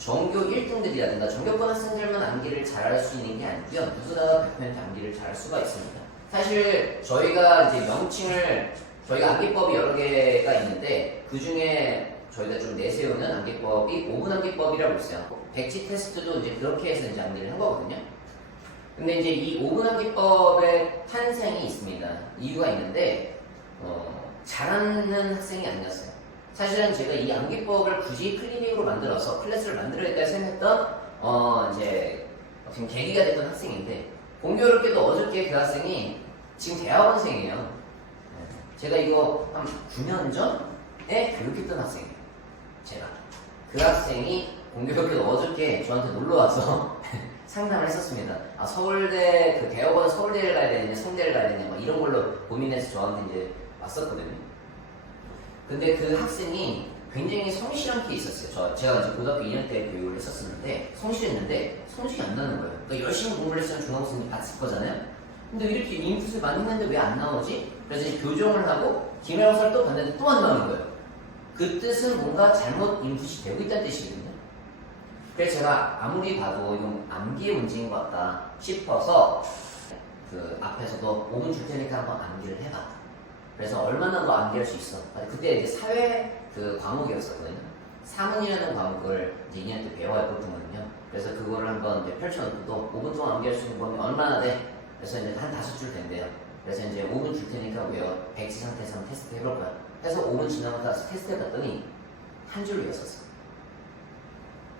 전교 1등들이라든가 전교권 학생들만 암기를 잘할 수 있는 게 아니고요. 누구나 100% 암기를 잘할 수가 있습니다. 사실 저희가 이제 명칭을 저희가 암기법이 여러 개가 있는데 그 중에 저희가 좀 내세우는 암기법이 5분 암기법이라고 있어요. 백지 테스트도 이제 그렇게 해서 이제 암기를 한 거거든요. 근데 이제 이 5분 암기법의 탄생이 있습니다. 이유가 있는데 잘하는 학생이 아니었어요. 사실은 제가 이 암기법을 굳이 클리닉으로 만들어서 클래스를 만들어야겠다 생각했던 이제 지금 계기가 됐던 학생인데 공교롭게도 어저께 그 학생이 지금 대학원생이에요. 제가 이거 한 9년 전에 교육했던 학생이에요. 제가 그 학생이 공교롭게도 어저께 저한테 놀러와서 상담을 했었습니다. 아, 서울대 그 대학원 서울대를 가야 되느냐 성대를 가야 되느냐 막 이런 걸로 고민해서 저한테 이제 왔었거든요. 근데 그 학생이 굉장히 성실한 게 있었어요. 제가 이제 고등학교 2년 때 교육을 했었는데 성실했는데 성적이 안 나는 거예요. 그러니까 열심히 공부를 했으면 중학생이 봤을 거잖아요. 근데 이렇게 인풋을 많이 했는데 왜 안 나오지? 그래서 이제 교정을 하고 기말고사를 또 봤는데 또 안 나오는 거예요. 그 뜻은 뭔가 잘못 인풋이 되고 있다는 뜻이거든요. 그래서 제가 아무리 봐도 이건 암기의 문제인 것 같다 싶어서 그 앞에서도 5분 줄 테니까 한번 암기를 해봐. 그래서 얼마나 더 암기할 수 있어. 그때 이제 사회 그 과목이었었거든요. 사문이라는 과목을 이제 2년 때 배워야 보통은요. 그래서 그거를 한번 이제 펼쳐놓고 또 5분 동안 암기할 수 있는 범위 얼마나 돼? 그래서 이제 한 5줄 된대요. 그래서 이제 5분 줄 테니까 외워. 백지 상태에서 한번 테스트 해볼 거야. 해서 5분 지나고 나서 테스트 해봤더니 한 줄 외웠었어.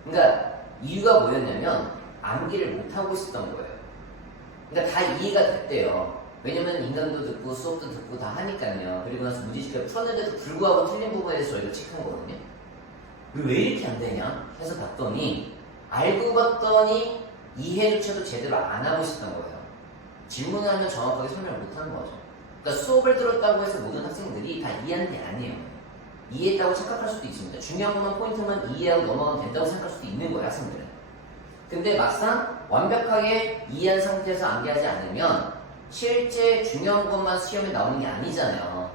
그러니까 이유가 뭐였냐면 암기를 못하고 있었던 거예요. 그러니까 다 이해가 됐대요. 왜냐면 인강도 듣고 수업도 듣고 다 하니까요. 그리고 나서 문제집을 풀었는데도 불구하고 틀린 부분에서 저희가 체크한 거거든요. 왜 이렇게 안 되냐 해서 봤더니 알고 봤더니 이해조차도 제대로 안 하고 있었던 거예요. 질문을 하면 정확하게 설명을 못 하는 거죠. 그러니까 수업을 들었다고 해서 모든 학생들이 다 이해하는 게 아니에요. 이해했다고 착각할 수도 있습니다. 중요한 것만 포인트만 이해하고 넘어가면 된다고 생각할 수도 있는 거예요, 학생들은. 근데 막상 완벽하게 이해한 상태에서 암기하지 않으면 실제 중요한 것만 시험에 나오는 게 아니잖아요.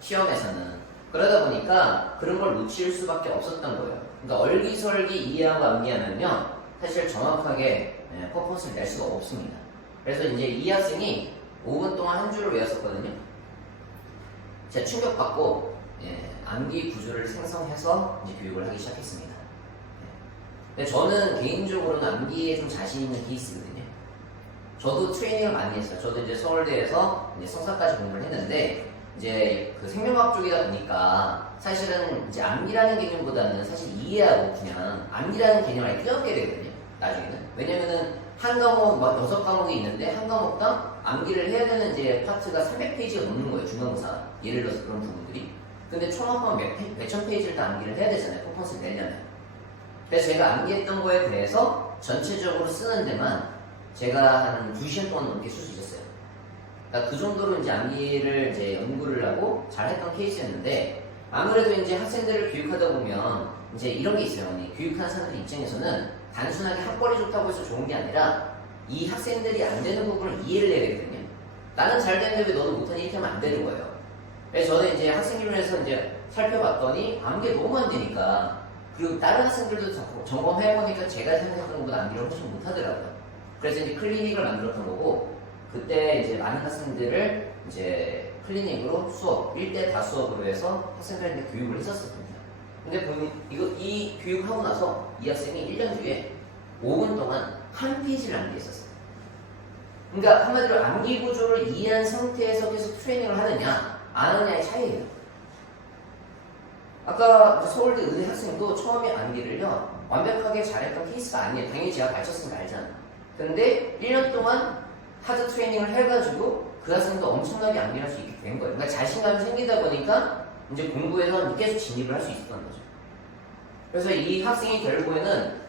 시험에서는. 그러다 보니까 그런 걸 놓칠 수밖에 없었던 거예요. 그러니까 얼기설기 이해하고 암기하면요 사실 정확하게 퍼포먼스를 낼 수가 없습니다. 그래서 이제 이 학생이 5분 동안 한 줄을 외웠었거든요. 제가 충격받고 암기 구조를 생성해서 이제 교육을 하기 시작했습니다. 근데 저는 개인적으로는 암기에 좀 자신 있는 케이스거든요. 저도 트레이닝을 많이 했어요. 저도 이제 서울대에서 이제 석사까지 공부를 했는데 이제 그 생명과학 쪽이다 보니까 사실은 이제 암기라는 개념보다는 사실 이해하고 그냥 암기라는 개념을 껴넣게 되거든요. 나중에는. 왜냐면은 한 과목 막 6과목이 있는데 한 과목당 암기를 해야 되는 이제 파트가 300페이지가 넘는 거예요. 중간고사. 예를 들어서 그런 부분들이. 근데 총 합하면 몇천 페이지를 다 암기를 해야 되잖아요. 퍼포먼스를 내려면. 그래서 제가 암기했던 거에 대해서 전체적으로 쓰는 데만 제가 한 2시간 동안 넘게 쓸 수 있었어요. 그러니까 그 정도로 이제 암기를 이제 연구를 하고 잘했던 케이스였는데 아무래도 이제 학생들을 교육하다 보면 이제 이런 게 있어요. 교육하는 사람들 입장에서는 단순하게 학벌이 좋다고 해서 좋은 게 아니라 이 학생들이 안 되는 부분을 이해를 해야 되거든요. 나는 잘 되는데 왜 너는 못하니? 이렇게 하면 안 되는 거예요. 그래서 저는 이제 학생들에서 이제 살펴봤더니 암기가 너무 안 되니까 그리고 다른 학생들도 점검해보니까 제가 생각했던 것보다 암기를 훨씬 못하더라고요. 그래서 이제 클리닉을 만들었던 거고 그때 이제 많은 학생들을 이제 클리닉으로 수업 1대 다 수업으로 해서 학생들한테 교육을 했었거든요. 근데 이 교육하고 나서 이 학생이 1년 뒤에 5분 동안 한 페이지를 암기했었어요. 그러니까 한마디로 암기 구조를 이해한 상태에서 계속 트레이닝을 하느냐 안 하느냐의 차이예요. 아까 서울대 의대 학생도 처음에 암기를요 완벽하게 잘했던 케이스가 아니에요. 당연히 제가 가르쳤으니까 알잖아요. 근데 1년 동안 하드 트레이닝을 해가지고 그 학생도 엄청나게 암기할 수 있게 된 거예요. 그러니까 자신감이 생기다 보니까 이제 공부에서 계속 진입을 할 수 있었던 거죠. 그래서 이 학생이 결국에는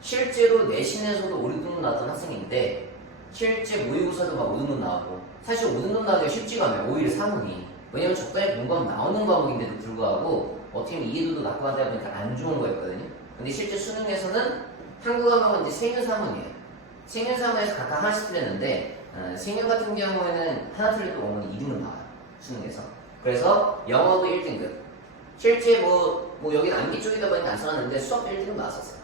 실제로 내신에서도 5등급 나왔던 학생인데 실제 모의고사도 막 5등급 나왔고 사실 5등급 나오기가 쉽지가 않아요. 오히려 사문이. 왜냐면 적당히 공부하면 나오는 과목인데도 불구하고 어떻게 보면 이해도도 낮고 하다 보니까 안 좋은 거였거든요. 근데 실제 수능에서는 한국 과목은 이제 생윤 사문이에요. 생윤 사문에서 각각 하나씩 틀렸는데 생윤 같은 경우에는 하나 틀려도 어머니 2등급 나와요. 수능에서. 그래서 영어도 1등급. 실제 뭐 여기는 암기 쪽이다 보니까 안 써놨는데 수업도 1등급 나왔었어요.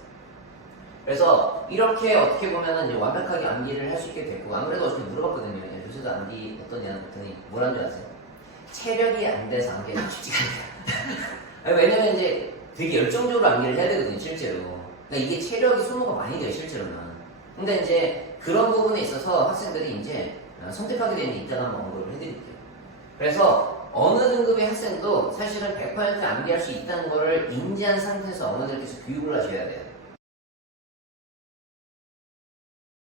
그래서 이렇게 어떻게 보면은 이제 완벽하게 암기를 할 수 있게 됐고, 아무래도 어떻게 물어봤거든요. 요새도 암기 어떠냐 했더니 뭐라는 줄 아세요? 체력이 안 돼서 암기가 쉽지가 않아요. 왜냐면 이제 되게 열정적으로 암기를 해야 되거든요, 실제로. 그러니까 이게 체력이 소모가 많이 돼요, 실제로는. 근데 이제 그런 부분에 있어서 학생들이 이제 선택하게 되는 이따가 한번 언급을 해드릴게요. 그래서 어느 등급의 학생도 사실은 100% 암기할 수 있다는 거를 인지한 상태에서 어머니들께서 교육을 하셔야 돼요.